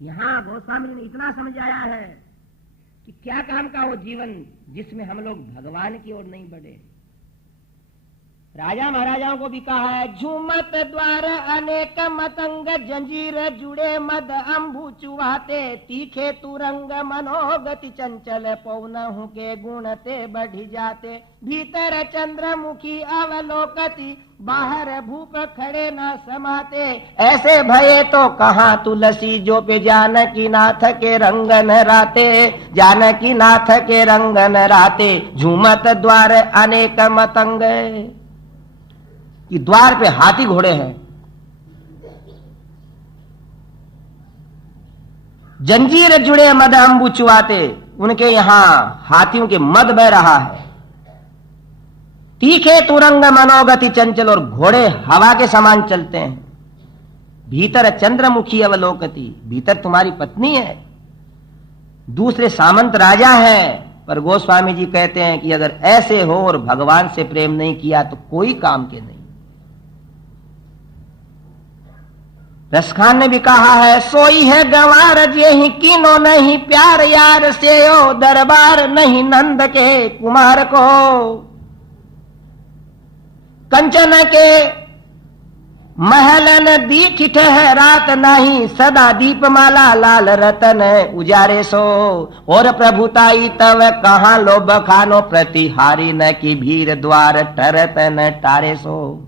यहाँ गोस्वामी जी ने इतना समझाया है कि क्या काम का वो जीवन जिसमें हम लोग भगवान की ओर नहीं बढ़े। राजा महाराजाओं को भी कहा है, झूमत द्वार अनेक मतंग जंजीर जुड़े मद अंबु चुवाते तीखे तुरंग मनोगति चंचल पौनहु के गुणते बढ़ी जाते भीतर चंद्रमुखी अवलोकति बाहर भूप खड़े न समाते ऐसे भये तो कहाँ तुलसी जो पे जानकी नाथ के रंगन राते जानकी नाथ के रंगन राते झूमत द्वार अनेक मतंग कि द्वार पे हाथी घोड़े हैं, जंजीर जुड़े मद अंबु चुवाते उनके यहां हाथियों के मद बह रहा है, तीखे तुरंग मनोगति चंचल और घोड़े हवा के समान चलते हैं, भीतर चंद्रमुखी अवलोकति भीतर तुम्हारी पत्नी है, दूसरे सामंत राजा हैं। पर गोस्वामी जी कहते हैं कि अगर ऐसे हो और भगवान से प्रेम नहीं किया तो कोई काम के नहीं। रसखान ने भी कहा है, सोई है गंवार जेहि कीनो नहीं प्यार यार से ओ दरबार नहीं नंद के कुमार को कंचन के महलन दीठ ठहरात नहीं सदा दीपमाला लाल रतन उजारे सो और प्रभुताई तव कहाँ लो बखानो प्रतिहारी न की भीर द्वार टरत न टारे सो।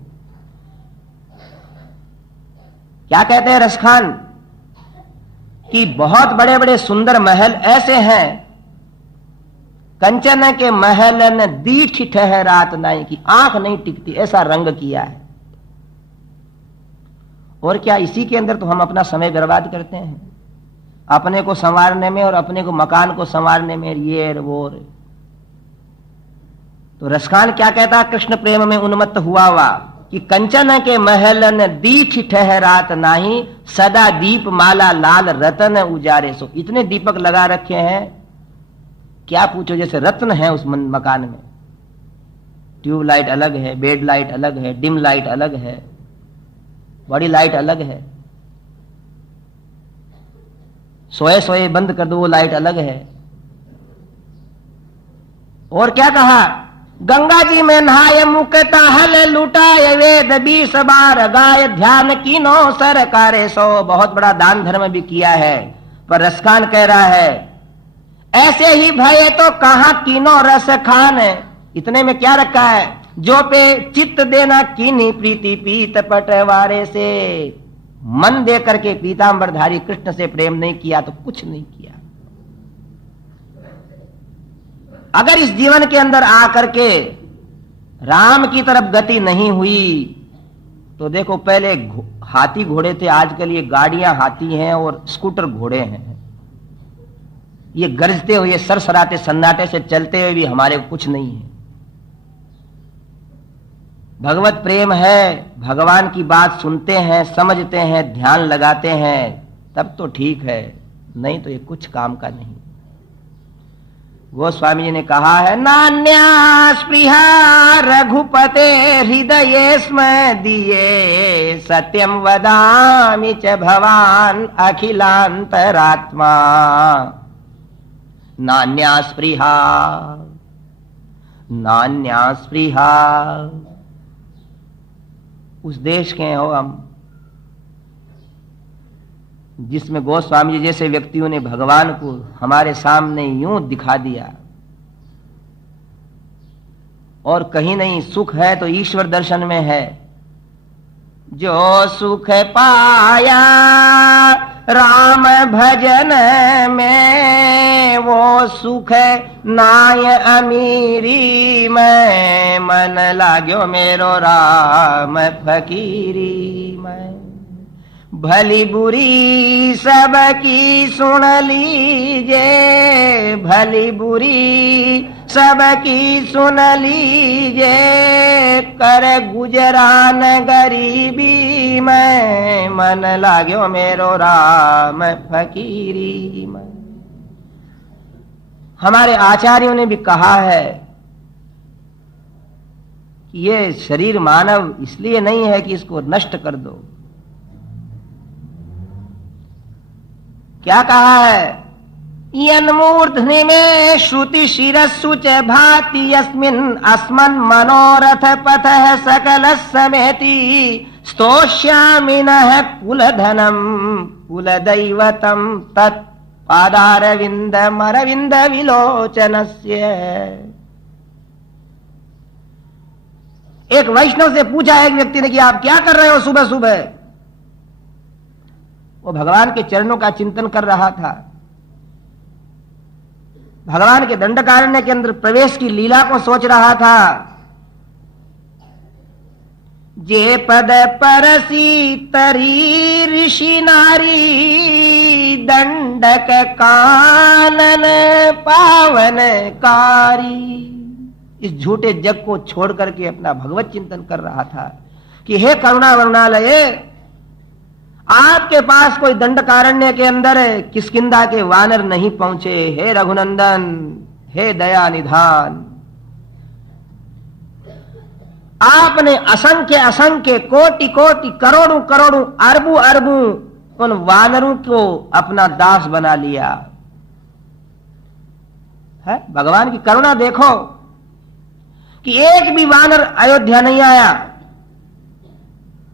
क्या कहते हैं रसखान कि बहुत बड़े बड़े सुंदर महल ऐसे हैं, कंचन के महलन दीठ ठहरात नहीं की आंख नहीं टिकती ऐसा रंग किया है। और क्या इसी के अंदर तो हम अपना समय बर्बाद करते हैं, अपने को संवारने में और अपने को मकान को संवारने में ये वो। तो रसखान क्या कहता, कृष्ण प्रेम में उन्मत्त हुआ कि कंचन के महलन दीठ ठहरात नाही सदा दीप माला लाल रतन उजारे सो। इतने दीपक लगा रखे हैं क्या पूछो, जैसे रत्न है उस मकान में। ट्यूब लाइट अलग है, बेड लाइट अलग है, डिम लाइट अलग है, बड़ी लाइट अलग है, सोए सोए बंद कर दो वो लाइट अलग है। और क्या कहा, गंगा जी में नहाय मुकता हल लुटाए वेद 20 बार गाय ध्यान कीनो सरकारे सो। बहुत बड़ा दान धर्म भी किया है। पर रसखान कह रहा है ऐसे ही भय तो कहां कीनो रस खान। इतने में क्या रखा है, जो पे चित्त देना कीनी प्रीति पीत पटवारे से। मन दे करके पीतांबरधारी कृष्ण से प्रेम नहीं किया तो कुछ नहीं किया। अगर इस जीवन के अंदर आकर के राम की तरफ गति नहीं हुई तो देखो, पहले हाथी घोड़े थे, आजकल ये गाड़ियां हाथी हैं और स्कूटर घोड़े हैं। ये गरजते हुए सरसराते सन्नाटे से चलते हुए भी हमारे कुछ नहीं है। भगवत प्रेम है, भगवान की बात सुनते हैं, समझते हैं, ध्यान लगाते हैं, तब तो ठीक है, नहीं तो ये कुछ काम का नहीं। गोस्वामी जी ने कहा है, नान्या स्पृहा रघुपते हृदये स्म दिए सत्यम वदामि च भवान अखिलांतरात्मा। नान्या स्पृहा, नान्या स्पृहा। उस देश के हो हम जिसमें गोस्वामी जी जैसे व्यक्तियों ने भगवान को हमारे सामने यूं दिखा दिया। और कहीं नहीं सुख है तो ईश्वर दर्शन में है। जो सुख पाया राम भजन में वो सुख नाय अमीरी में। मन लाग्यो मेरो राम फकीरी में। भली बुरी सबकी सुन लीजे, भली बुरी सबकी सुन लीजे। कर गुजरान गरीबी में मन लाग्यो मेरो राम फकीरी में। हमारे आचार्यों ने भी कहा है कि ये शरीर मानव इसलिए नहीं है कि इसको नष्ट कर दो। क्या कहा है? यन्मूर्ध्नि में श्रुति शिरस्सु च भाति यस्मिन् अस्मन् मनोरथ पथः सकल समेति स्तोष्यामि नः कुलधनं कुलदैवतं तत् पादारविन्दमरविन्द विलोचनस्य। एक वैष्णव से पूछा एक व्यक्ति ने कि आप क्या कर रहे हो सुबह सुबह? वो भगवान के चरणों का चिंतन कर रहा था, भगवान के दंडकारण्य के अंदर प्रवेश की लीला को सोच रहा था। जे पद परसी तरी ऋषि नारी दंडक कानन पावन कारी। इस झूठे जग को छोड़ करके अपना भगवत चिंतन कर रहा था कि हे करुणा वरुणालय, आपके पास कोई दंडकारण्य के अंदर किष्किंधा के वानर नहीं पहुंचे। हे रघुनंदन, हे दया निधान, आपने असंख्य असंख्य कोटि कोटि करोड़ों करोड़ों अरबों अरबों उन वानरों को अपना दास बना लिया है। भगवान की करुणा देखो कि एक भी वानर अयोध्या नहीं आया,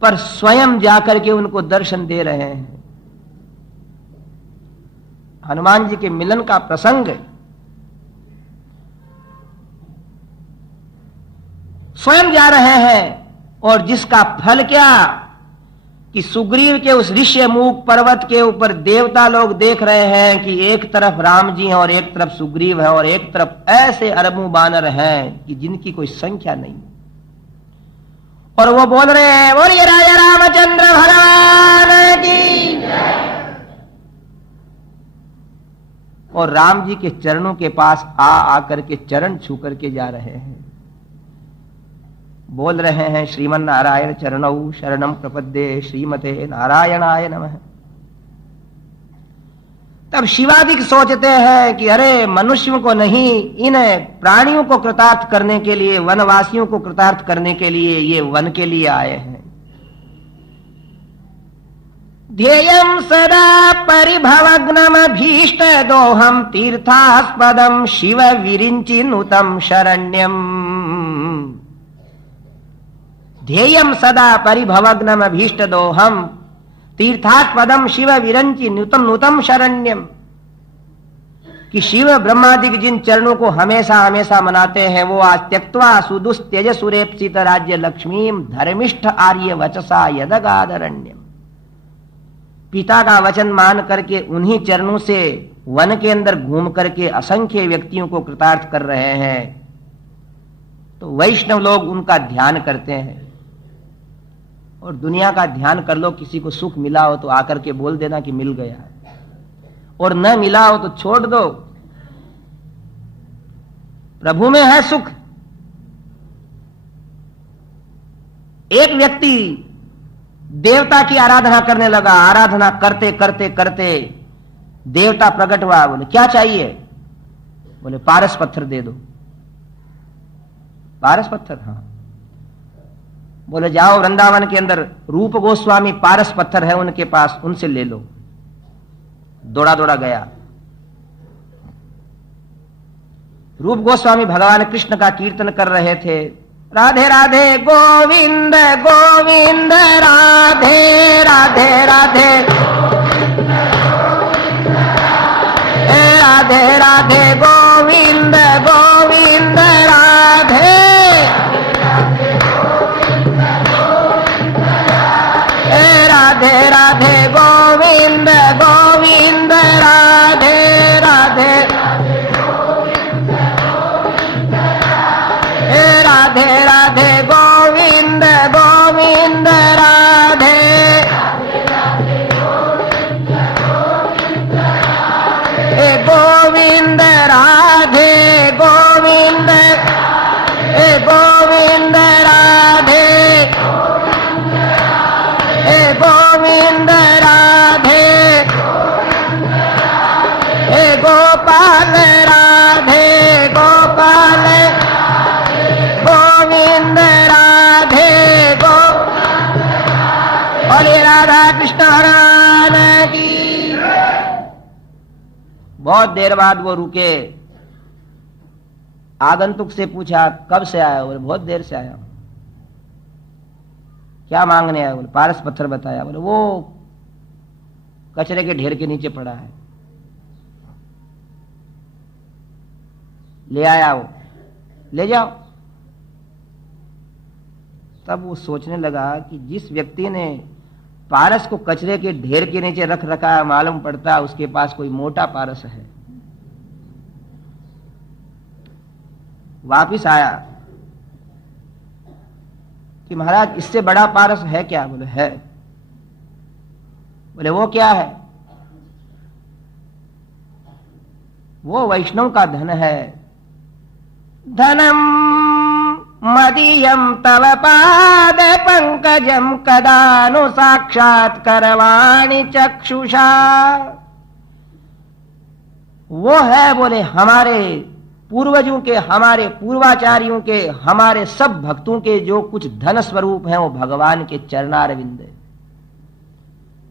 पर स्वयं जाकर के उनको दर्शन दे रहे हैं। हनुमान जी के मिलन का प्रसंग स्वयं जा रहे हैं, और जिसका फल क्या कि सुग्रीव के उस ऋष्यमूक पर्वत के ऊपर देवता लोग देख रहे हैं कि एक तरफ राम जी हैं और एक तरफ सुग्रीव है, और एक तरफ ऐसे अरबों बानर हैं कि जिनकी कोई संख्या नहीं। और वो बोल रहे हैं, बोलिए राजा रामचंद्र भगवान की। और राम जी के चरणों के पास आकर के चरण छू करके जा रहे हैं, बोल रहे हैं श्रीमन नारायण चरणौ शरणम प्रपद्ये श्रीमते नारायणाय नमः। तब शिवादिक सोचते हैं कि अरे मनुष्यों को नहीं, इन प्राणियों को कृतार्थ करने के लिए, वनवासियों को कृतार्थ करने के लिए ये वन के लिए आए हैं। ध्येयं सदा परिभवग्नम भीष्ट दोहम तीर्थास्पदम शिव विरिंचि नुतम शरण्यम। ध्येयं सदा परिभवग्नम भीष्ट दोहम तीर्थास्पदम शिव विरंचि नुतम नुतम शरण्यम। कि शिव ब्रह्मादिक जिन चरणों को हमेशा हमेशा मनाते हैं, वो आज त्यक्त्वा सुदुस्त्यज सुरेप्सित राज्य लक्ष्मीम धर्मिष्ठ आर्य वचसा यदगादरण्यम। पिता का वचन मान करके उन्हीं चरणों से वन के अंदर घूम करके असंख्य व्यक्तियों को कृतार्थ कर रहे हैं। तो वैष्णव लोग उनका ध्यान करते हैं। और दुनिया का ध्यान कर लो, किसी को सुख मिला हो तो आकर के बोल देना कि मिल गया, और न मिला हो तो छोड़ दो। प्रभु में है सुख। एक व्यक्ति देवता की आराधना करने लगा, आराधना करते करते करते देवता प्रकट हुआ। बोले क्या चाहिए? बोले पारस पत्थर दे दो। पारस पत्थर? हाँ। बोले जाओ वृंदावन के अंदर रूप गोस्वामी पारस पत्थर है उनके पास, उनसे ले लो। दौड़ा दौड़ा गया। रूप गोस्वामी भगवान कृष्ण का कीर्तन कर रहे थे। राधे राधे गोविंद गोविंद राधे राधे राधे राधे राधे गोविंद गोविंद राधे राधे राधे गोविंद गोविंद राधे राधे राधे राधे गोविंद गोविंद राधे गोविंद राधे बहुत देर बाद वो रुके, आगंतुक से पूछा कब से आया? बोले बहुत देर से आया हूं। क्या मांगने आया? बोले पारस पत्थर बताया। बोले वो कचरे के ढेर के नीचे पड़ा है, ले आया वो, ले जाओ। तब वो सोचने लगा कि जिस व्यक्ति ने पारस को कचरे के ढेर के नीचे रख रखा है, मालूम पड़ता है उसके पास कोई मोटा पारस है। वापिस आया कि महाराज इससे बड़ा पारस है क्या? बोले है। बोले वो क्या है? वो वैष्णव का धन है। धनम मदीयम तव पाद पंकजम कदानु साक्षात करवाणि चक्षुषा। वो है बोले हमारे पूर्वजों के, हमारे पूर्वाचार्यों के, हमारे सब भक्तों के जो कुछ धन स्वरूप हैं वो भगवान के चरणारविंद।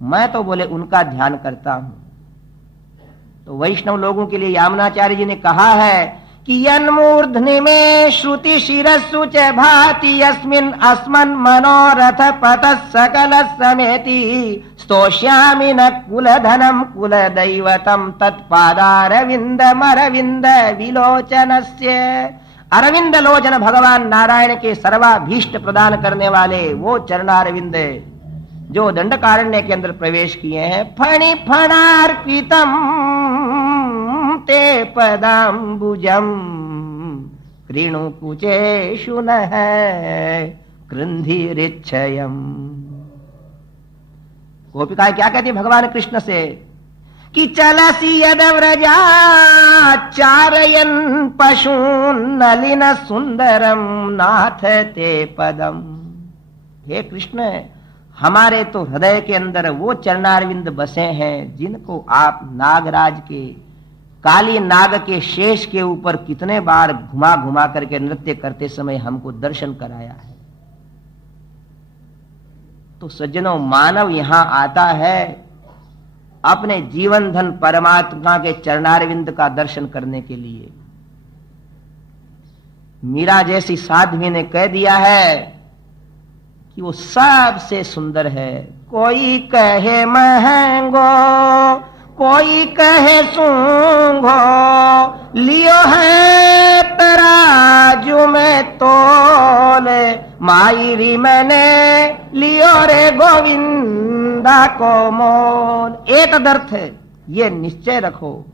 मैं तो बोले उनका ध्यान करता हूं। तो वैष्णव लोगों के लिए यामुनाचार्य जी ने कहा है कि यन्मूर्ध्नि में श्रुति शिरस्सु च भाति यस्मिन् अस्मन् मनोरथ पतः सकल समेति स्तोष्यामि न कुलधनं कुलदैवतं तत्पादारविन्दमरविन्द विलोचनस्य। अरविंद लोचन भगवान नारायण के सर्वाभीष्ट प्रदान करने वाले वो चरणारविंद जो दंडकारण्य के अंदर प्रवेश किए हैं। फणि फणार्पितम ते पदाम्बुजम कृणु कुचेषु नः कृन्धिरिच्छयम्। गोपिकाएं क्या कहती भगवान कृष्ण से कि चलसि यद व्रजा चारयन् पशून् नलिन सुंदरम नाथ ते पदम। हे कृष्ण, हमारे तो हृदय के अंदर वो चरणारविंद बसे हैं जिनको आप नागराज के, काली नाग के शेष के ऊपर कितने बार घुमा घुमा करके नृत्य करते समय हमको दर्शन कराया है। तो सज्जनों, मानव यहां आता है अपने जीवन धन परमात्मा के चरणारविंद का दर्शन करने के लिए। मीरा जैसी साध्वी ने कह दिया है कि वो सबसे सुंदर है। कोई कहे महंगो, कोई कहे सूंघो, लियो है तराजू में तोले, मायरी मैंने लियो रे गोविंदा को मोल। एक दर्थ है, ये निश्चय रखो।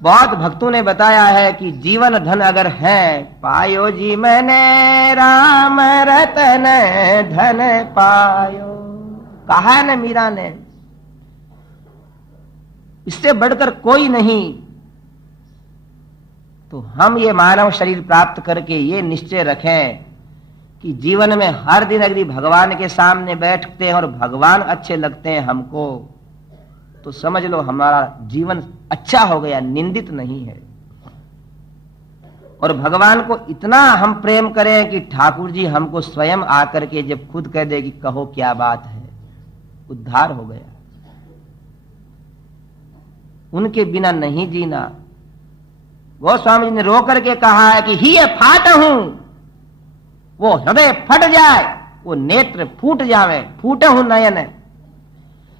बहुत भक्तों ने बताया है कि जीवन धन अगर है, पायो जी मैंने राम रतन धन पायो, कहा है न मीरा ने। इससे बढ़कर कोई नहीं। तो हम ये मानव शरीर प्राप्त करके ये निश्चय रखें कि जीवन में हर दिन यदि भगवान के सामने बैठते हैं और भगवान अच्छे लगते हैं हमको, तो समझ लो हमारा जीवन अच्छा हो गया, निंदित नहीं है। और भगवान को इतना हम प्रेम करें कि ठाकुर जी हमको स्वयं आकर के जब खुद कह दे कि कहो क्या बात है, उद्धार हो गया। उनके बिना नहीं जीना। गोस्वामी जी ने रो करके कहा है कि ही फाट हूं, वो हृदय फट जाए, वो नेत्र फूट जावे, फूटे हूं नयन,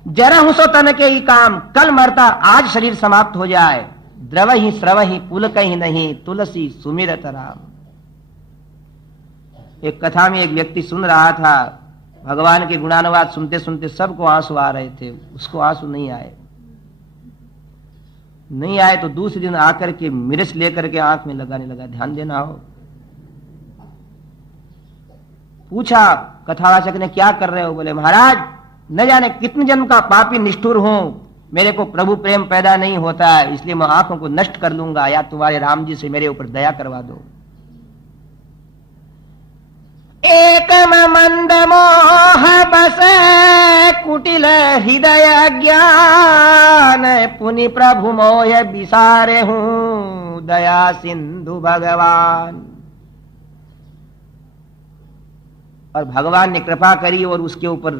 जरा हूं सो तन के ही काम, कल मरता आज शरीर समाप्त हो जाए, द्रव ही स्रव ही पुल कहीं नहीं, तुलसी सुमिरत राम। एक कथा में एक व्यक्ति सुन रहा था, भगवान के गुणानुवाद सुनते सुनते सबको आंसू आ रहे थे, उसको आंसू नहीं आए। नहीं आए तो दूसरे दिन आकर के मिर्च लेकर के आंख में लगाने लगा। ध्यान देना हो। पूछा कथावाचक ने क्या कर रहे हो? बोले महाराज न जाने कितने जन्म का पापी निष्ठुर हूं, मेरे को प्रभु प्रेम पैदा नहीं होता है, इसलिए मैं आंखों को नष्ट कर लूंगा, या तुम्हारे राम जी से मेरे ऊपर दया करवा दो। एकम मंद मोह बस कुटिल हृदय ज्ञान, पुनि प्रभु मोह बिसारे हूं, दया सिंधु भगवान। और भगवान ने कृपा करी और उसके ऊपर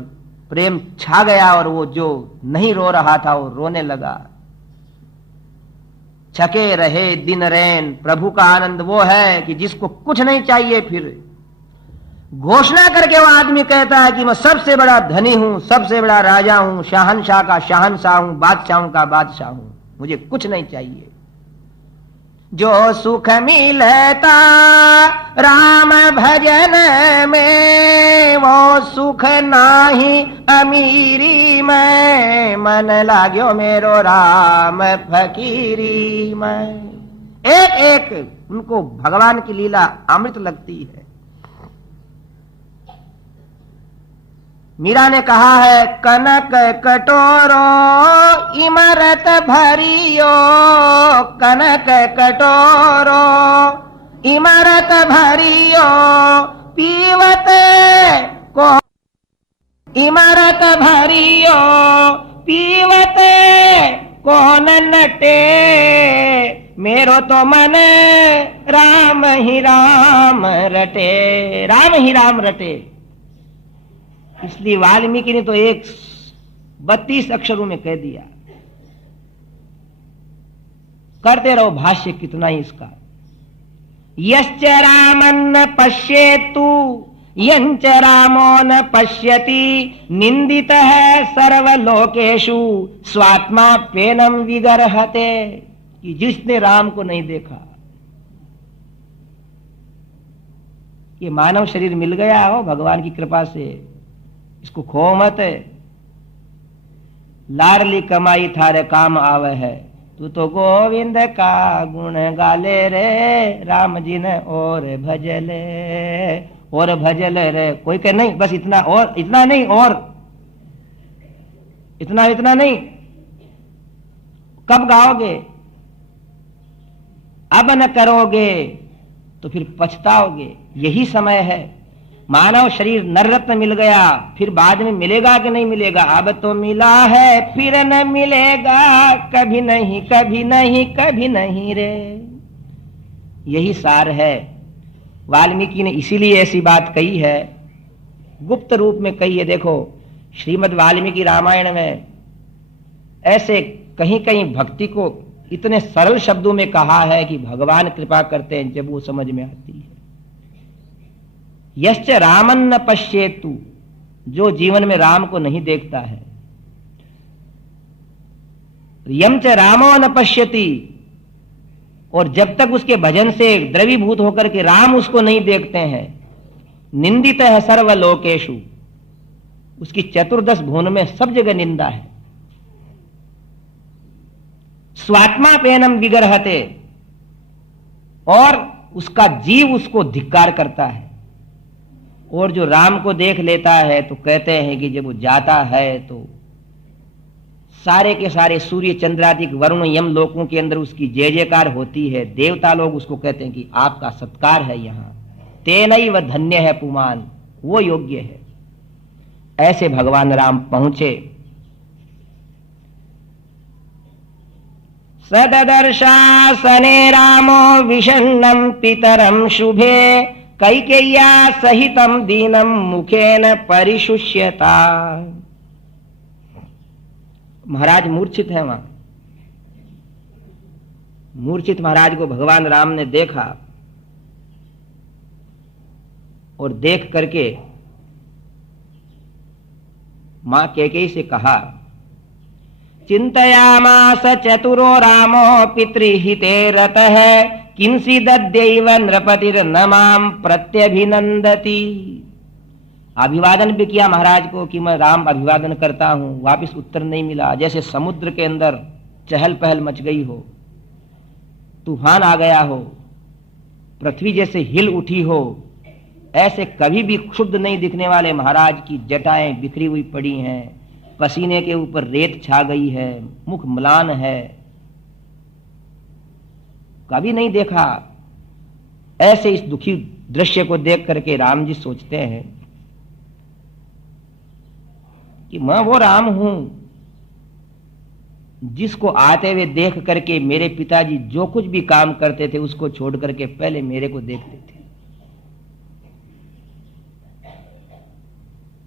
प्रेम छा गया और वो जो नहीं रो रहा था वो रोने लगा। छके रहे दिन रैन। प्रभु का आनंद वो है कि जिसको कुछ नहीं चाहिए, फिर घोषणा करके वो आदमी कहता है कि मैं सबसे बड़ा धनी हूं, सबसे बड़ा राजा हूं, शाहनशाह का शाहनशाह हूं, बादशाहों का बादशाह हूं, मुझे कुछ नहीं चाहिए। जो सुख मिलता राम भजन में, वो सुख नाही अमीरी में, मन लाग्यो मेरो राम फकीरी में। एक एक उनको भगवान की लीला अमृत लगती है। मीरा ने कहा है, कनक कटोरो इमरत भरियो, कनक कटोरो इमरत भरियो, पीवत को इमरत भरियो, पीवत कौन नटे, मेरो तो मन राम ही राम रटे, राम ही राम रटे। इसलिए वाल्मीकि ने तो 32 अक्षरों में कह दिया। करते रहो भाष्य कितना ही इसका। यश्च रामन्न पश्येतु यंच रामो न पश्यति, निंदितः सर्वलोकेषु स्वात्माप्येनं विगर्हते। कि जिसने राम को नहीं देखा, ये मानव शरीर मिल गया हो भगवान की कृपा से, इसको खो मत। लारली कमाई थारे काम आवे है, तू तो गोविंद का गुण गाले रे, राम जी ने और भजले, और भजले रे। कोई कहे नहीं बस इतना, और इतना नहीं, और इतना नहीं। कब गाओगे? अब न करोगे तो फिर पछताओगे। यही समय है। मानव शरीर नर रत्न मिल गया, फिर बाद में मिलेगा कि नहीं मिलेगा? अब तो मिला है फिर न मिलेगा, कभी नहीं कभी नहीं कभी नहीं रे। यही सार है। वाल्मीकि ने इसीलिए ऐसी बात कही है, गुप्त रूप में कही है। देखो श्रीमद् वाल्मीकि रामायण में ऐसे कहीं कहीं भक्ति को इतने सरल शब्दों में कहा है कि भगवान कृपा करते हैं जब वो समझ में आती है। यश्च रामन न पश्येतु, जो जीवन में राम को नहीं देखता है। यम च रामो न पश्यति, और जब तक उसके भजन से द्रवीभूत होकर के राम उसको नहीं देखते हैं। निंदित है सर्वलोकेषु, उसकी 14 भुवन में सब जगह निंदा है। स्वात्मा पेनम विगर्हते, और उसका जीव उसको धिक्कार करता है। और जो राम को देख लेता है तो कहते हैं कि जब वो जाता है तो सारे के सारे सूर्य चंद्रादिक वरुण यम लोकों के अंदर उसकी जय जयकार होती है। देवता लोग उसको कहते हैं कि आपका सत्कार है यहाँ, तेनैव धन्य है पुमान, वो योग्य है। ऐसे भगवान राम पहुंचे। सददर्शासने रामो विषण्णं पितरं शुभे, कैकेय्या सहितं दीनं मुखेन परिशुष्यता। महाराज मूर्छित है वहां। मूर्छित महाराज को भगवान राम ने देखा और देख करके मां कैकेयी से कहा, चिंतयामास चतुरो रामो पितृहिते रतः, किंसिदद्यैव नृपतिर्न मां प्रत्यभिनंदति। अभिवादन भी किया महाराज को कि मैं राम अभिवादन करता हूं, वापस उत्तर नहीं मिला। जैसे समुद्र के अंदर चहल पहल मच गई हो, तूफान आ गया हो, पृथ्वी जैसे हिल उठी हो, ऐसे कभी भी क्षुब्ध नहीं दिखने वाले महाराज की जटाएं बिखरी हुई पड़ी हैं, पसीने के ऊपर रेत छा गई है, मुख म्लान है, कभी नहीं देखा। ऐसे इस दुखी दृश्य को देख करके राम जी सोचते हैं कि मैं वो राम हूं जिसको आते हुए देख करके मेरे पिताजी जो कुछ भी काम करते थे उसको छोड़ करके पहले मेरे को देखते थे।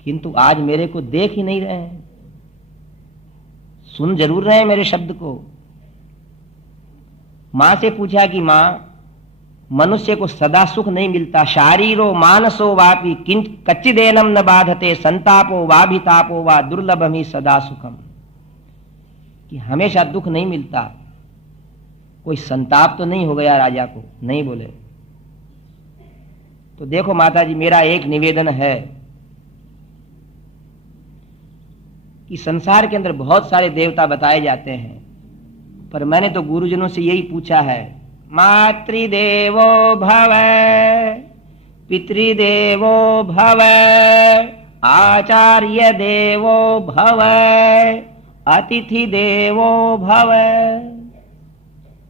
किंतु आज मेरे को देख ही नहीं रहे हैं, सुन जरूर रहे हैं मेरे शब्द को। मां से पूछा कि मां, मनुष्य को सदा सुख नहीं मिलता, शारीरो मानसो वापि कच्चिदेनम न बाधते, संतापो वाभितापो वा दुर्लभम ही सदा सुखम, कि हमेशा दुख नहीं मिलता। कोई संताप तो नहीं हो गया राजा को? नहीं बोले। तो देखो माता जी, मेरा एक निवेदन है कि संसार के अंदर बहुत सारे देवता बताए जाते हैं, पर मैंने तो गुरुजनों से यही पूछा है, मातृदेवो भव, पितृदेवो भव, आचार्य देवो भव, अतिथि देवो भव।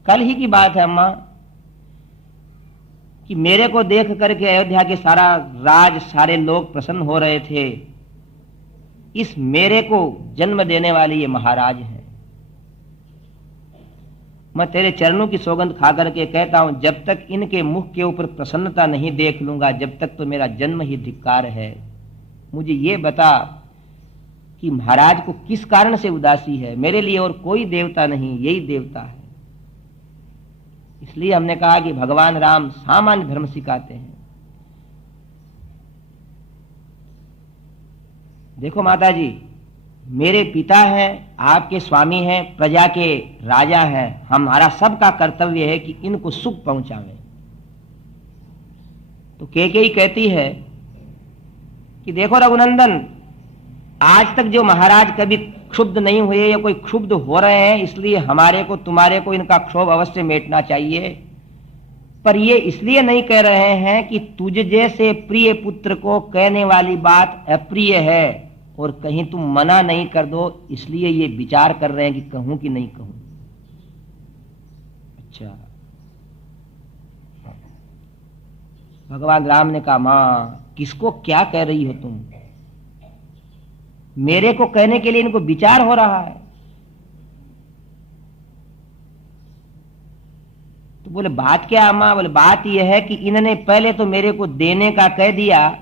कल ही की बात है अम्मा कि मेरे को देख करके अयोध्या के सारा राज, सारे लोग प्रसन्न हो रहे थे। इस मेरे को जन्म देने वाले ये महाराज हैं। मैं तेरे चरणों की सौगंध खा करके कहता हूं, जब तक इनके मुख के ऊपर प्रसन्नता नहीं देख लूंगा, जब तक तो मेरा जन्म ही धिक्कार है। मुझे ये बता कि महाराज को किस कारण से उदासी है? मेरे लिए और कोई देवता नहीं, यही देवता है। इसलिए हमने कहा कि भगवान राम सामान्य धर्म सिखाते हैं। देखो माता जी, मेरे पिता हैं, आपके स्वामी हैं, प्रजा के राजा हैं। हमारा सबका कर्तव्य है कि इनको सुख पहुंचावें। तो कैकेयी कहती है कि देखो रघुनंदन, आज तक जो महाराज कभी क्षुब्ध नहीं हुए या कोई क्षुब्ध हो रहे हैं, इसलिए हमारे को, तुम्हारे को इनका क्षोभ अवश्य मेटना चाहिए। पर ये इसलिए नहीं कह रहे हैं कि तुझ जैसे प्रिय पुत्र को कहने वाली बात अप्रिय है और कहीं तुम मना नहीं कर दो, इसलिए ये विचार कर रहे हैं कि कहूं कि नहीं कहूं। अच्छा, भगवान राम ने कहा, मां किसको क्या कह रही हो तुम? मेरे को कहने के लिए इनको विचार हो रहा है। तो बोले बात क्या अम्मा? बोले बात यह है कि इन्होंने पहले तो मेरे को देने का कह दिया,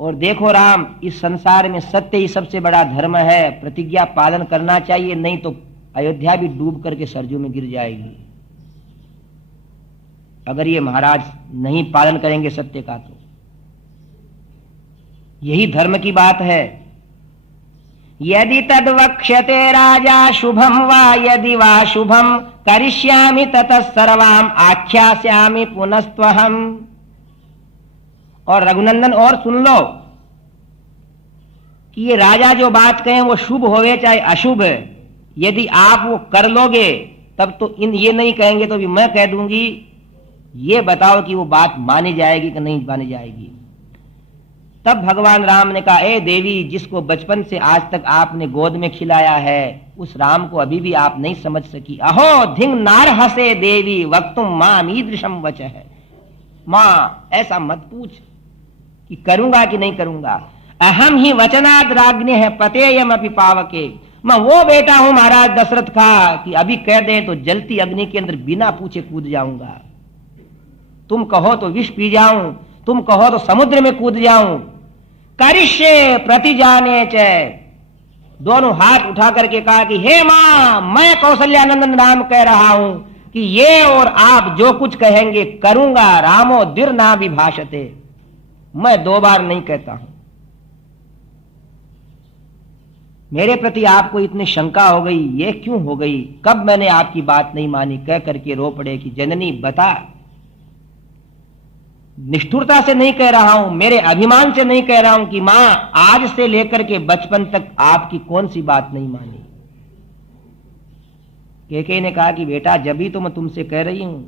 और देखो राम, इस संसार में सत्य ही सबसे बड़ा धर्म है, प्रतिज्ञा पालन करना चाहिए, नहीं तो अयोध्या भी डूब करके सरजू में गिर जाएगी। अगर ये महाराज नहीं पालन करेंगे सत्य का, तो यही धर्म की बात है। यदि तद वक्ष्यते राजा शुभम वा यदि वा शुभम, करिष्यामि ततः सर्वाम आख्यास्यामि पुनस्त्वहम। और रघुनंदन, और सुन लो कि ये राजा जो बात कहें वो शुभ होवे चाहे अशुभ, यदि आप वो कर लोगे तब तो इन ये नहीं कहेंगे तो भी मैं कह दूंगी। ये बताओ कि वो बात मानी जाएगी कि नहीं मानी जाएगी। तब भगवान राम ने कहा, ए देवी, जिसको बचपन से आज तक आपने गोद में खिलाया है, उस राम को अभी भी आप नहीं समझ सकी। अहो धिंग नार हसे देवी वक्तुम माम ईदृशम वच है। मां ऐसा मत पूछ कि करूंगा कि नहीं करूंगा। अहम ही वचनाद राज्ञ है पतेयम अपि पावके। मैं वो बेटा हूं महाराज दशरथ का कि अभी कह दे तो जलती अग्नि के अंदर बिना पूछे कूद जाऊंगा। तुम कहो तो विष पी जाऊं, तुम कहो तो समुद्र में कूद जाऊं। करिष्ये प्रतिजाने च। दोनों हाथ उठा करके कहा कि हे मां, मैं कौशल्यानंदन राम कह रहा हूं कि ये और आप जो कुछ कहेंगे करूंगा। रामो दिर ना विभाषते। मैं दो बार नहीं कहता हूं। मेरे प्रति आपको इतनी शंका हो गई, ये क्यों हो गई? कब मैंने आपकी बात नहीं मानी? कह करके रो पड़े कि जननी बता। निष्ठुरता से नहीं कह रहा हूं, मेरे अभिमान से नहीं कह रहा हूं कि मां आज से लेकर के बचपन तक आपकी कौन सी बात नहीं मानी। कैकेयी ने कहा कि बेटा, जब भी तो मैं तुमसे कह रही हूं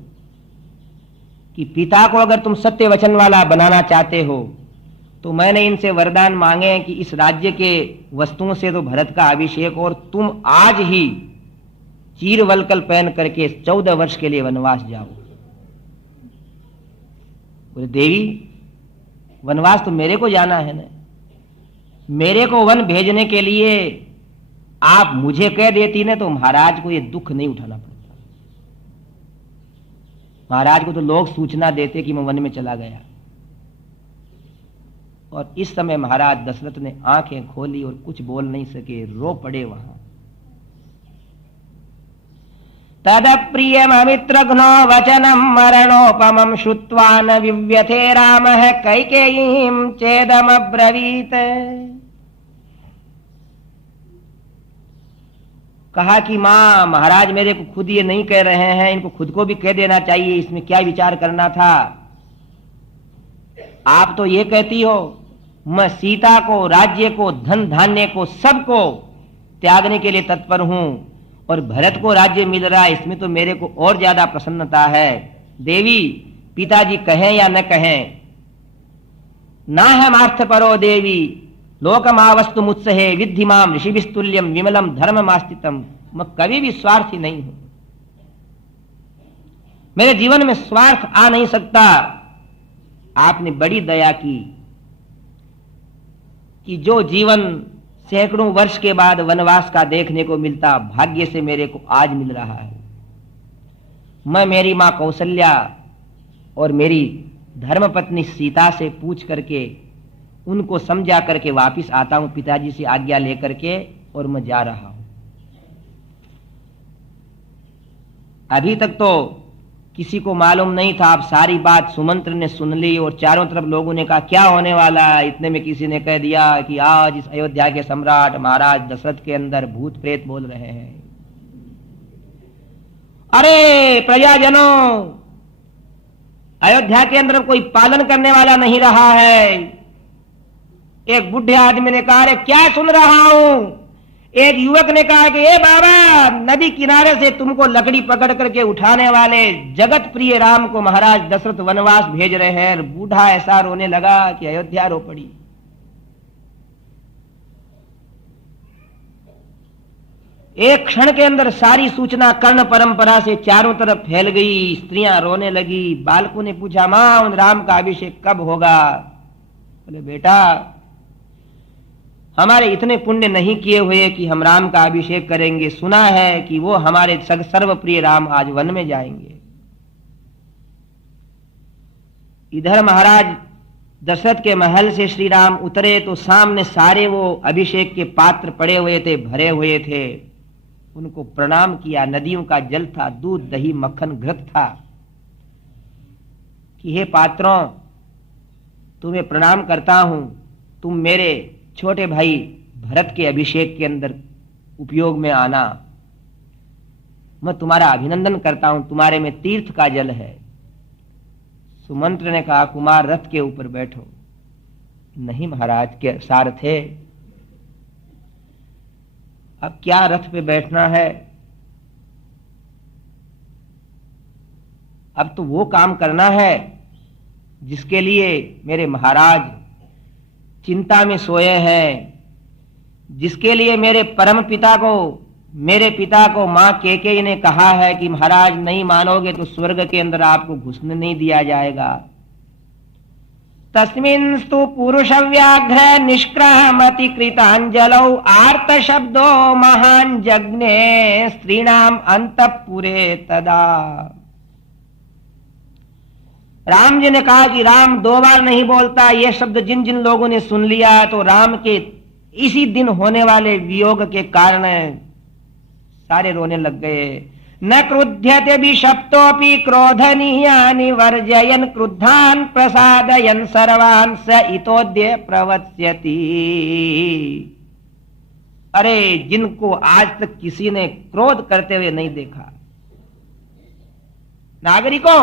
कि पिता को अगर तुम सत्य वचन वाला बनाना चाहते हो तो मैंने इनसे वरदान मांगे कि इस राज्य के वस्तुओं से तो भरत का अभिषेक, और तुम आज ही चीरवलकल पहन करके 14 वर्ष के लिए वनवास जाओ। बोले देवी, वनवास तो मेरे को जाना है ना। मेरे को वन भेजने के लिए आप मुझे कह देती ना तो महाराज को ये दुख नहीं उठाना पड़ता। महाराज को तो लोग सूचना देते कि मैं वन में चला गया। और इस समय महाराज दशरथ ने आंखें खोली और कुछ बोल नहीं सके, रो पड़े वहां। तदप्रियममित्रघ्नो वचनं मरणोपमं श्रुत्वा न विव्यथे रामः कैकेयीं चेदमब्रवीत्। कहा कि मां, महाराज मेरे को खुद ये नहीं कह रहे हैं, इनको खुद को भी कह देना चाहिए, इसमें क्या विचार करना था। आप तो ये कहती हो मैं सीता को, राज्य को, धन धान्य को, सबको त्यागने के लिए तत्पर हूं, और भरत को राज्य मिल रहा है, इसमें तो मेरे को और ज्यादा प्रसन्नता है। देवी, पिताजी कहें या न कहें, ना हम अर्थ परो देवी लोकमावस्तु मुत्सहे विद्धि माम ऋषिभिस्तुल्यम विमलम धर्ममास्तितम। मैं कभी भी स्वार्थी नहीं हूं, मेरे जीवन में स्वार्थ आ नहीं सकता। आपने बड़ी दया की कि जो जीवन सैकड़ों वर्ष के बाद वनवास का देखने को मिलता, भाग्य से मेरे को आज मिल रहा है। मैं मेरी मां कौशल्या और मेरी धर्मपत्नी सीता से पूछ करके, उनको समझा करके वापिस आता हूं, पिताजी से आज्ञा लेकर के, और मैं जा रहा हूं। अभी तक तो किसी को मालूम नहीं था, अब सारी बात सुमंत्र ने सुन ली और चारों तरफ लोगों ने कहा क्या होने वाला है। इतने में किसी ने कह दिया कि आज इस अयोध्या के सम्राट महाराज दशरथ के अंदर भूत प्रेत बोल रहे हैं। अरे प्रजाजनों, अयोध्या के अंदर कोई पालन करने वाला नहीं रहा है। एक बुढ़े आदमी ने कहा, अरे क्या सुन रहा हूं। एक युवक ने कहा कि ए बाबा, नदी किनारे से तुमको लकड़ी पकड़ करके उठाने वाले जगत प्रिय राम को महाराज दशरथ वनवास भेज रहे हैं। बूढ़ा ऐसा रोने लगा कि अयोध्या रो पड़ी। एक क्षण के अंदर सारी सूचना कर्ण परंपरा से चारों तरफ फैल गई। स्त्रियां रोने लगी। बालकों ने पूछा, मां राम का अभिषेक कब होगा। बोले बेटा, हमारे इतने पुण्य नहीं किए हुए कि हम राम का अभिषेक करेंगे। सुना है कि वो हमारे सर्वप्रिय राम आज वन में जाएंगे। इधर महाराज दशरथ के महल से श्री राम उतरे तो सामने सारे वो अभिषेक के पात्र पड़े हुए थे, भरे हुए थे। उनको प्रणाम किया। नदियों का जल था, दूध दही मक्खन घृत था। कि हे पात्रों, तुम्हें प्रणाम करता हूं, तुम मेरे छोटे भाई भरत के अभिषेक के अंदर उपयोग में आना। मैं तुम्हारा अभिनंदन करता हूं, तुम्हारे में तीर्थ का जल है। सुमंत्र ने कहा, कुमार रथ के ऊपर बैठो। नहीं महाराज के सारथे, अब क्या रथ पे बैठना है। अब तो वो काम करना है जिसके लिए मेरे महाराज चिंता में सोए हैं, जिसके लिए मेरे परम पिता को, मेरे पिता को मां केकई ने कहा है कि महाराज नहीं मानोगे तो स्वर्ग के अंदर आपको घुसने नहीं दिया जाएगा। तस्मिंस्तु पुरुष व्याघ्र निष्क्रामति कृतांजलौ आर्त शब्दो महान जग्ने स्त्रीणाम अंतःपुरे तदा। राम जी ने कहा कि राम दो बार नहीं बोलता। ये शब्द जिन जिन लोगों ने सुन लिया तो राम के इसी दिन होने वाले वियोग के कारण सारे रोने लग गए। न क्रुध्यते विषप्तोपि क्रोधनीयानि वर्जयन् क्रुद्धान् प्रसादयन् सर्वान् स इतोद्य प्रवत्स्यति। अरे जिनको आज तक किसी ने क्रोध करते हुए नहीं देखा। नागरिकों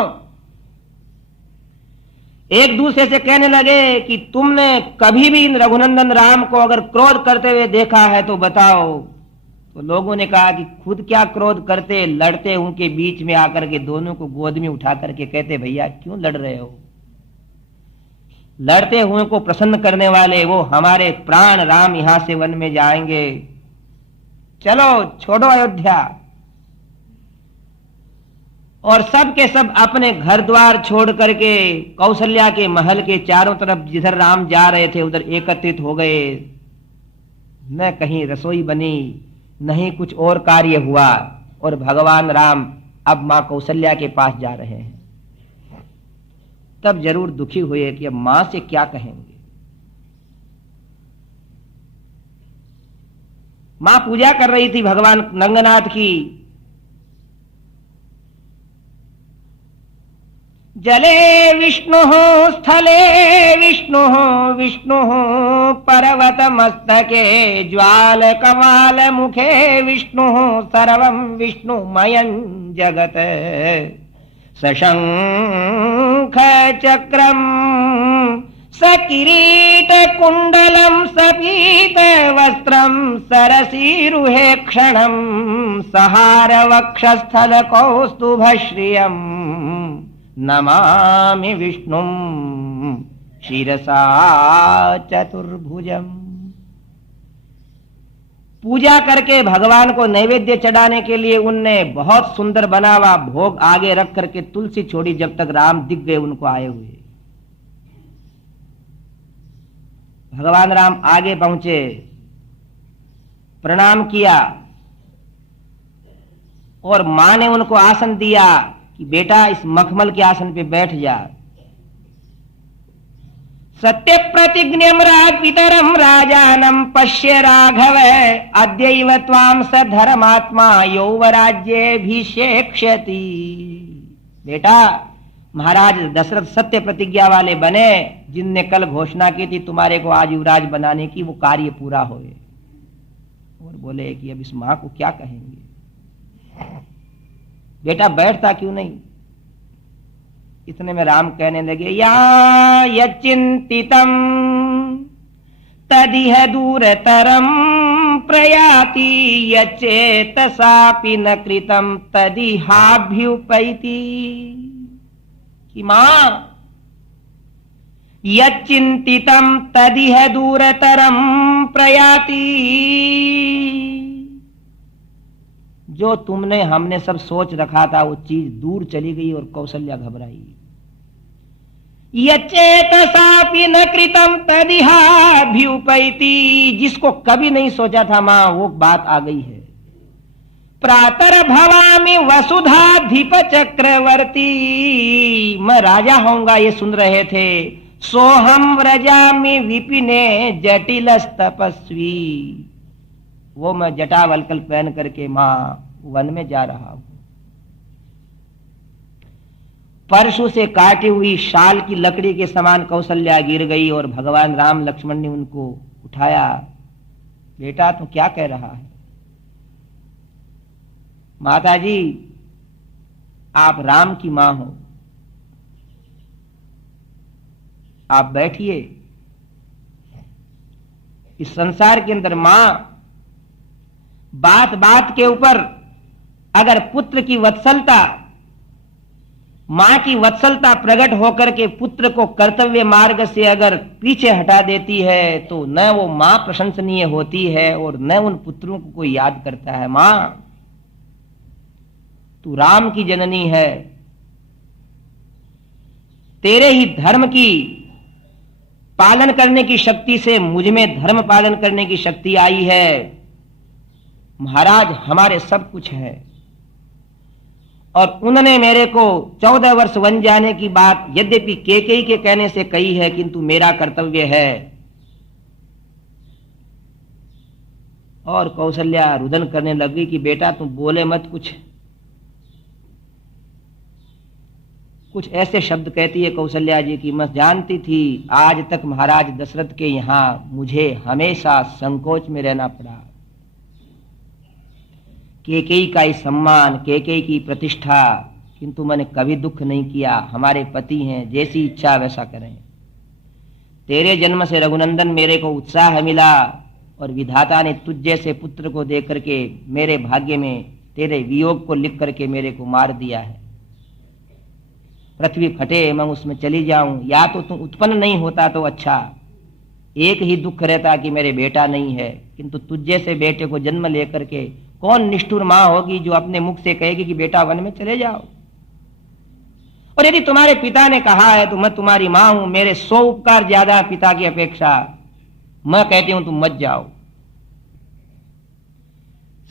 एक दूसरे से कहने लगे कि तुमने कभी भी इन रघुनंदन राम को अगर क्रोध करते हुए देखा है तो बताओ। तो लोगों ने कहा कि खुद क्या क्रोध करते, लड़ते उनके बीच में आकर के दोनों को गोद में उठा करके कहते, भैया क्यों लड़ रहे हो। लड़ते हुए को प्रसन्न करने वाले वो हमारे प्राण राम यहां से वन में जाएंगे। चलो छोड़ो अयोध्या। और सब के सब अपने घर द्वार छोड़ करके कौशल्या के महल के चारों तरफ जिधर राम जा रहे थे उधर एकत्रित हो गए। न कहीं रसोई बनी, नहीं कुछ और कार्य हुआ, और भगवान राम अब मां कौशल्या के पास जा रहे हैं। तब जरूर दुखी हुए कि अब मां से क्या कहेंगे। मां पूजा कर रही थी भगवान रंगनाथ की। जले विष्णु स्थले विष्णु विष्णु पर्वत मस्तके ज्वाल कवाल मुखे विष्णु सर्वं विष्णुमयं जगत सशंख चक्रम सकिरीट कुंडलम सपीत वस्त्रम सरसीरुहे क्षणम सहार वक्षस्थल कौस्तुभश्रियम नमामि विष्णुं शिरसा चतुर्भुजम। पूजा करके भगवान को नैवेद्य चढ़ाने के लिए उनने बहुत सुंदर बना हुआ भोग आगे रख करके तुलसी छोड़ी, जब तक राम दिख गए उनको आए हुए। भगवान राम आगे पहुंचे, प्रणाम किया और मां ने उनको आसन दिया कि बेटा इस मखमल के आसन पे बैठ जा। सत्य प्रतिज्ञम पितरम राजानम पश्य राघव अद्यैव त्वां स धर्मात्मा यौवराज्येभिषेक्ष्यति। बेटा, महाराज दशरथ सत्य प्रतिज्ञा वाले बने, जिनने कल घोषणा की थी तुम्हारे को आज युवराज बनाने की, वो कार्य पूरा होए। और बोले कि अब इस मां को क्या कहेंगे, बेटा बैठता क्यों नहीं। इतने में राम कहने लगे, या यचिंतितम तदिह दूरतरम प्रयाति यचेतसापि न कृतम तदिहाभ्युपैति। कि मां, यचिंतितम तदिह दूरतरम प्रयाति, जो तुमने हमने सब सोच रखा था वो चीज दूर चली गई और कौशल्या घबराई। यचेतसापि न कृतम तदिहाभ्युपैति, जिसको कभी नहीं सोचा था मां, वो बात आ गई है। प्रातर भवामि वसुधाधिप चक्रवर्ती, मैं राजा होऊंगा ये सुन रहे थे। सोहम व्रजामि विपिने जटिलस तपस्वी, वो मैं जटावल्कल पहन करके मां वन में जा रहा हूं। परशु से काटी हुई शाल की लकड़ी के समान कौशल्या गिर गई और भगवान राम लक्ष्मण ने उनको उठाया। बेटा तू क्या कह रहा है। माता जी, आप राम की मां हो, आप बैठिए। इस संसार के अंदर मां बात बात के ऊपर अगर पुत्र की वत्सलता, मां की वत्सलता प्रकट होकर के पुत्र को कर्तव्य मार्ग से अगर पीछे हटा देती है, तो न वो मां प्रशंसनीय होती है और न उन पुत्रों को कोई याद करता है। मां, तू राम की जननी है, तेरे ही धर्म की पालन करने की शक्ति से मुझ में धर्म पालन करने की शक्ति आई है। महाराज हमारे सब कुछ है, और उन्होंने मेरे को 14 वर्ष वन जाने की बात यद्यपि कैकेयी के कहने से कही है, किंतु मेरा कर्तव्य है। और कौशल्या रुदन करने लगी कि बेटा तुम बोले मत, कुछ ऐसे शब्द कहती है कौशल्या जी की मैं जानती थी आज तक महाराज दशरथ के यहां मुझे हमेशा संकोच में रहना पड़ा। कैकेयी का ही सम्मान, कैकेयी की प्रतिष्ठा, किंतु मैंने कभी दुख नहीं किया। हमारे पति हैं, जैसी इच्छा वैसा करें। तेरे जन्म से रघुनंदन मेरे को उत्साह मिला और विधाता ने तुझ जैसे पुत्र को दे करके मेरे भाग्य में तेरे वियोग को लिख करके मेरे को मार दिया है। पृथ्वी फटे मैं उसमें चली जाऊं, या तो तुम उत्पन्न नहीं होता तो अच्छा। एक ही दुख रहता कि मेरे बेटा नहीं है, किंतु तुझ जैसे बेटे को जन्म लेकर के कौन निष्ठुर मां होगी जो अपने मुख से कहेगी कि बेटा वन में चले जाओ। और यदि तुम्हारे पिता ने कहा है तो मैं तुम्हारी मां हूं, मेरे 100 उपकार ज्यादा पिता की अपेक्षा, मैं कहती हूं तुम मत जाओ।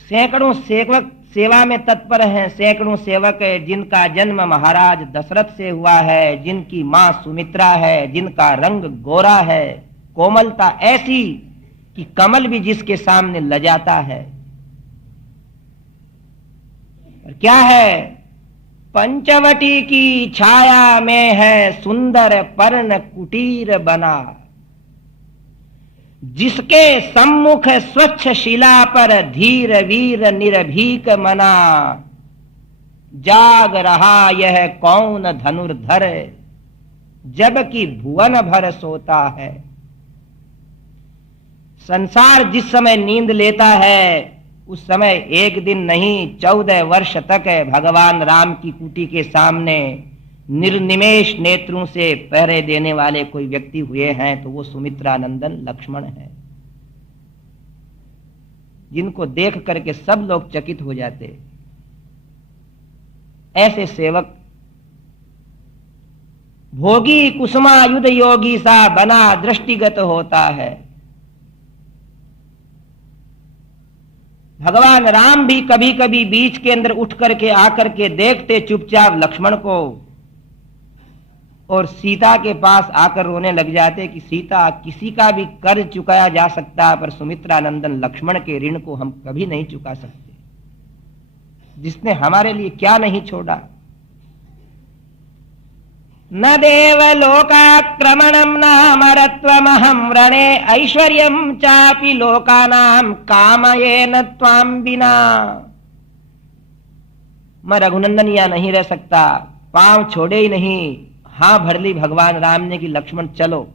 सैकड़ों सेवक सेवा में तत्पर हैं, सैकड़ों सेवक है जिनका जन्म महाराज दशरथ से हुआ है, जिनकी मां सुमित्रा है, जिनका रंग गोरा है, कोमलता ऐसी कि कमल भी जिसके सामने लजाता है। और क्या है? पंचवटी की छाया में है सुंदर पर्ण कुटीर बना, जिसके सम्मुख स्वच्छ शिला पर धीर वीर निर्भीक मना। जाग रहा यह कौन धनुर्धर, जबकि भुवन भर सोता है। संसार जिस समय नींद लेता है उस समय एक दिन नहीं 14 वर्ष तक भगवान राम की कुटी के सामने निर्निमेष नेत्रों से पहरे देने वाले कोई व्यक्ति हुए हैं तो वो सुमित्रा नंदन लक्ष्मण है, जिनको देख करके सब लोग चकित हो जाते। ऐसे सेवक भोगी कुसुमायुध योगी सा बना दृष्टिगत होता है। भगवान राम भी कभी कभी बीच के अंदर उठ करके आकर के देखते चुपचाप लक्ष्मण को, और सीता के पास आकर रोने लग जाते कि सीता, किसी का भी कर्ज चुकाया जा सकता पर सुमित्रा नंदन लक्ष्मण के ऋण को हम कभी नहीं चुका सकते, जिसने हमारे लिए क्या नहीं छोड़ा। न देवलोकाक्रमणं नामरत्वमहं रणे ऐश्वर्यं चापि लोकानां कामयेन त्वां विना। मैं रघुनंदन या नहीं रह सकता, पांव छोड़े ही नहीं। हां भर ली भगवान राम ने कि लक्ष्मण चलो।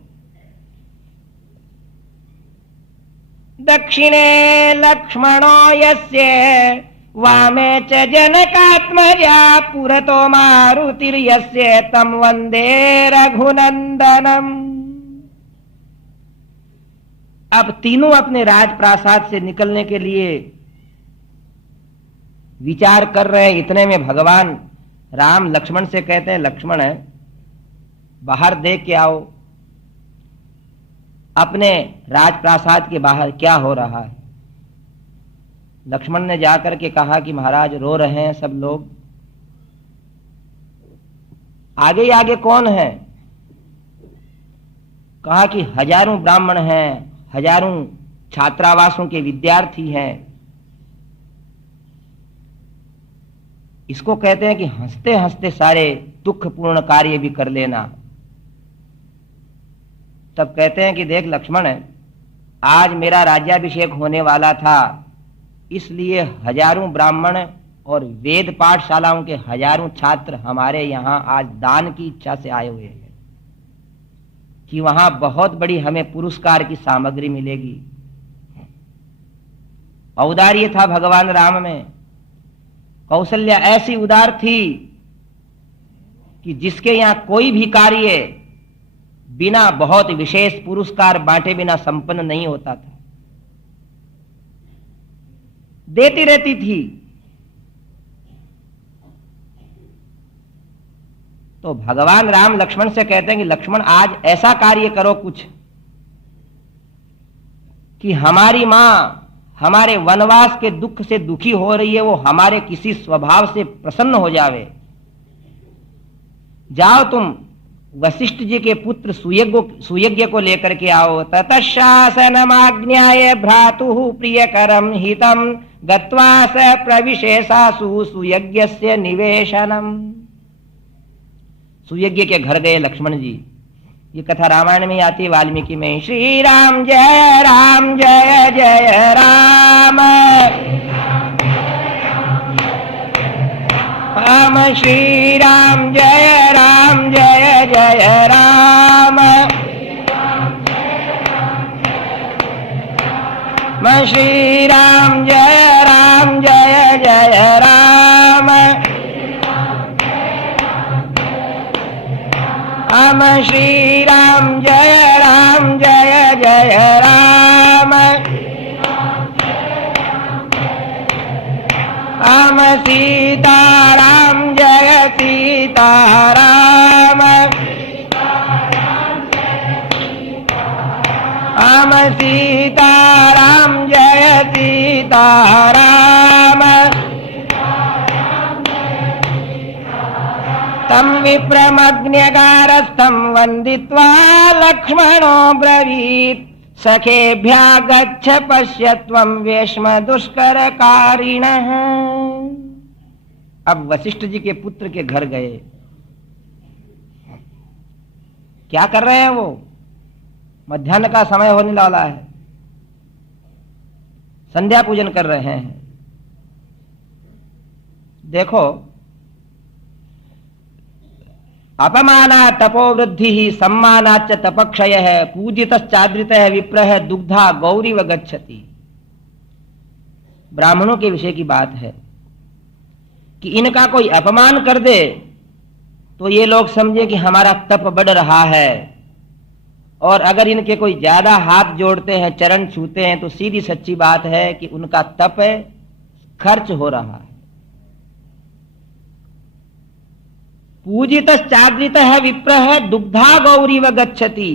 दक्षिणे लक्ष्मणो यस्य वामे च जनकात्मजा पुरतो मारुतिर्यस्य तं वंदे रघुनंदनम। अब तीनों अपने राजप्रासाद से निकलने के लिए विचार कर रहे हैं। इतने में भगवान राम लक्ष्मण से कहते हैं, लक्ष्मण है बाहर देख के आओ, अपने राजप्रासाद के बाहर क्या हो रहा है। लक्ष्मण ने जाकर के कहा कि महाराज रो रहे हैं सब लोग। आगे ही आगे कौन है? कहा कि हजारों ब्राह्मण हैं, हजारों छात्रावासों के विद्यार्थी हैं। इसको कहते हैं कि हंसते हंसते सारे दुखपूर्ण कार्य भी कर लेना। तब कहते हैं कि देख लक्ष्मण, आज मेरा राज्याभिषेक होने वाला था, इसलिए हजारों ब्राह्मण और वेद पाठशालाओं के हजारों छात्र हमारे यहां आज दान की इच्छा से आए हुए हैं कि वहां बहुत बड़ी हमें पुरस्कार की सामग्री मिलेगी। औदार्य था भगवान राम में। कौशल्या ऐसी उदार थी कि जिसके यहां कोई भी कार्य बिना बहुत विशेष पुरस्कार बांटे बिना संपन्न नहीं होता था, देती रहती थी। तो भगवान राम लक्ष्मण से कहते हैं कि लक्ष्मण आज ऐसा कार्य करो कुछ कि हमारी मां हमारे वनवास के दुख से दुखी हो रही है, वो हमारे किसी स्वभाव से प्रसन्न हो जावे। जाओ तुम वशिष्ठ जी के पुत्र सुयज्ञ को लेकर के आओ। ततशासनमाज्ञाय भ्रातुः प्रियकरं हितं गत्वा स प्रविशेषासु सुयज्ञस्य निवेशनम। सुयज्ञ के घर गए लक्ष्मण जी। ये कथा रामायण में आती है, वाल्मीकि में। श्री राम जय जय राम, राम श्री राम जय जय राम, श्री राम जय जय राम, राम श्री राम जय जय राम, राम सीताराम जय सीताराम, राम सीताराम जय सीताराम, तं विप्रमग्न्यगारस्थं वन्दित्वा लक्ष्मणो ब्रवीत् सखेभ्या गच्छ पश्य त्वं वेश्म दुष्करकारिणः। अब वशिष्ठ जी के पुत्र के घर गए। क्या कर रहे हैं वो? मध्याह्न का समय होने वाला है, संध्या पूजन कर रहे हैं। देखो, अपमाना तपोवृद्धि सम्मानाच्च तपक्षय पूजितश्चाद्रित विप्रह दुग्धा गौरी व गच्छति। ब्राह्मणों के विषय की बात है कि इनका कोई अपमान कर दे तो ये लोग समझे कि हमारा तप बढ़ रहा है, और अगर इनके कोई ज्यादा हाथ जोड़ते हैं, चरण छूते हैं, तो सीधी सच्ची बात है कि उनका तप खर्च हो रहा है। पूजितश्चाद्रित विप्रह दुग्धा गौरी व गच्छति।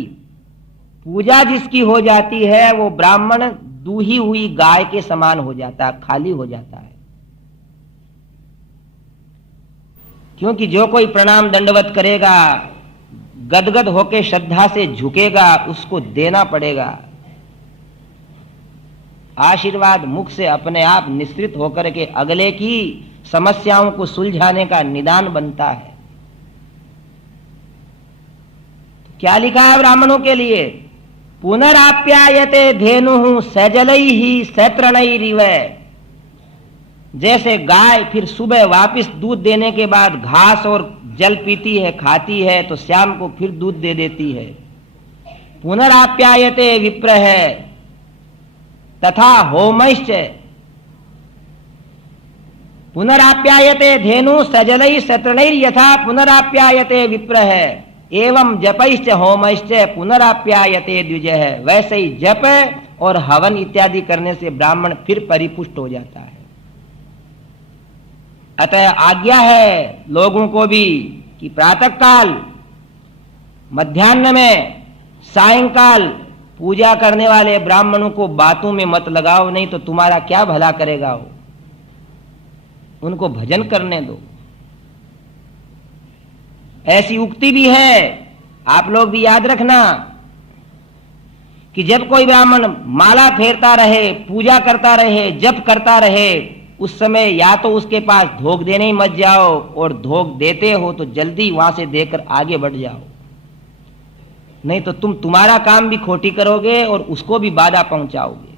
पूजा जिसकी हो जाती है वो ब्राह्मण दूही हुई गाय के समान हो जाता है, खाली हो जाता है। क्योंकि जो कोई प्रणाम दंडवत करेगा, गदगद होकर श्रद्धा से झुकेगा, उसको देना पड़ेगा। आशीर्वाद मुख से अपने आप निश्चित होकर के अगले की समस्याओं को सुलझाने का निदान बनता है। क्या लिखा है ब्राह्मणों के लिए? पुनराप्यायते धेनुः सजलैः सतरणैरिव। जैसे गाय फिर सुबह वापस दूध देने के बाद घास और जल पीती है, खाती है, तो शाम को फिर दूध दे देती है। पुनराप्यायते विप्रः तथा होमश्च। पुनराप्यायते धेनु सजलैः सतरणैर्यथा पुनराप्यायते विप्रः एवं जपैश्च होमश्च पुनराप्यायते द्विजः। वैसे ही जप और हवन इत्यादि करने से ब्राह्मण फिर परिपुष्ट हो जाता है। अतः आज्ञा है लोगों को भी कि प्रातः काल, मध्याह्न में, सायंकाल पूजा करने वाले ब्राह्मणों को बातों में मत लगाओ, नहीं तो तुम्हारा क्या भला करेगा वो। उनको भजन करने दो। ऐसी उक्ति भी है, आप लोग भी याद रखना, कि जब कोई ब्राह्मण माला फेरता रहे, पूजा करता रहे, जप करता रहे, उस समय या तो उसके पास धोख देने ही मत जाओ, और धोख देते हो तो जल्दी वहां से देकर आगे बढ़ जाओ, नहीं तो तुम तुम्हारा काम भी खोटी करोगे और उसको भी बाधा पहुंचाओगे।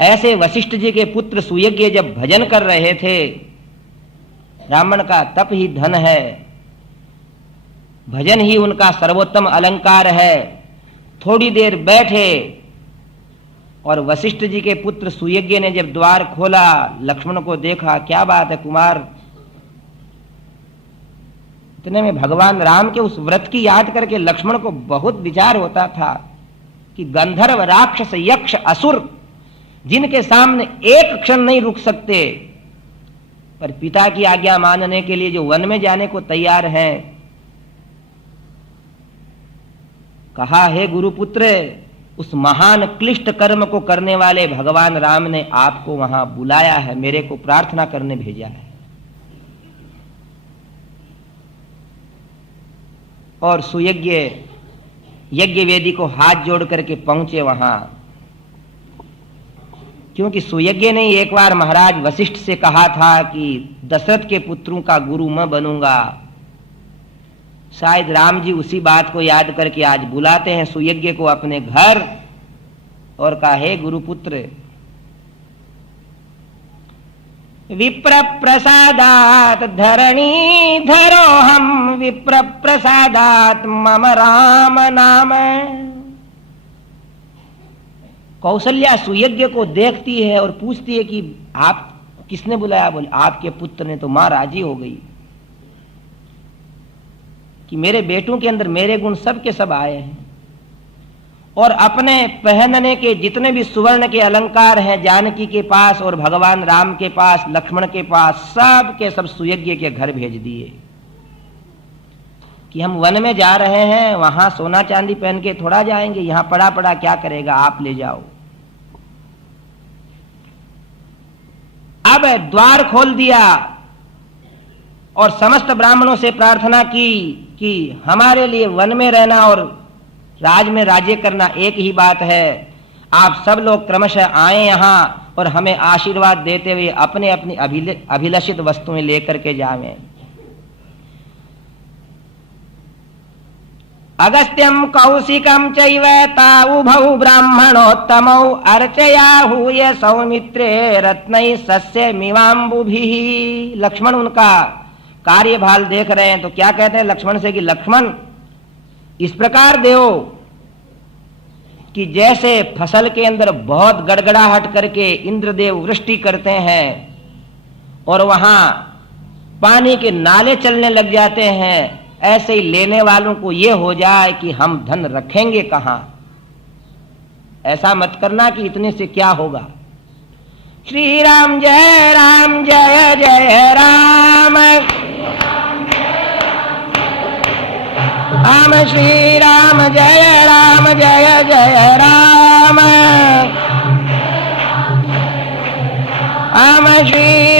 ऐसे वशिष्ठ जी के पुत्र सुयज्ञ जब भजन कर रहे थे, ब्राह्मण का तप ही धन है, भजन ही उनका सर्वोत्तम अलंकार है। थोड़ी देर बैठे और वशिष्ठ जी के पुत्र सुयज्ञ ने जब द्वार खोला, लक्ष्मण को देखा, क्या बात है कुमार। इतने में भगवान राम के उस व्रत की याद करके लक्ष्मण को बहुत विचार होता था कि गंधर्व, राक्षस, यक्ष, असुर जिनके सामने एक क्षण नहीं रुक सकते, पर पिता की आज्ञा मानने के लिए जो वन में जाने को तैयार हैं, कहा हे गुरुपुत्र, उस महान क्लिष्ट कर्म को करने वाले भगवान राम ने आपको वहां बुलाया है, मेरे को प्रार्थना करने भेजा है। और सुयज्ञ यज्ञ वेदी को हाथ जोड़ करके पहुंचे वहां, क्योंकि सुयज्ञ ने एक बार महाराज वशिष्ठ से कहा था कि दशरथ के पुत्रों का गुरु मैं बनूंगा। शायद राम जी उसी बात को याद करके आज बुलाते हैं सुयज्ञ को अपने घर, और कहा हे गुरुपुत्र, विप्र प्रसादात धरणी धरो हम विप्र प्रसादात मम राम नाम। कौशल्या सुयज्ञ को देखती है और पूछती है कि आप किसने बुलाया? बोले आपके पुत्र ने। तो मां राजी हो गई कि मेरे बेटों के अंदर मेरे गुण सब के सब आए हैं, और अपने पहनने के जितने भी सुवर्ण के अलंकार हैं जानकी के पास और भगवान राम के पास, लक्ष्मण के पास, सब के सब सुयज्ञ के घर भेज दिए कि हम वन में जा रहे हैं, वहां सोना चांदी पहन के थोड़ा जाएंगे, यहां पड़ा पड़ा क्या करेगा, आप ले जाओ। अब द्वार खोल दिया और समस्त ब्राह्मणों से प्रार्थना की कि हमारे लिए वन में रहना और राज में राज्य करना एक ही बात है। आप सब लोग क्रमशः आए यहाँ और हमें आशीर्वाद देते हुए अपने अपनी अभिलषित वस्तुएं लेकर के जावें। अगस्त्यम कौशिकम चैव ताउभौ ब्राह्मणोत्तमौ अर्चयाहूय सौमित्रे रत्नै सस्य मिवाम्बुभिः। लक्ष्मण उनका कार्यभाल देख रहे हैं तो क्या कहते हैं लक्ष्मण से कि लक्ष्मण, इस प्रकार देव कि जैसे फसल के अंदर बहुत गड़गड़ाहट करके इंद्रदेव वृष्टि करते हैं और वहां पानी के नाले चलने लग जाते हैं, ऐसे ही लेने वालों को ये हो जाए कि हम धन रखेंगे कहां। ऐसा मत करना कि इतने से क्या होगा। श्री राम जय जय राम, राम श्री राम जय जय राम, राम श्री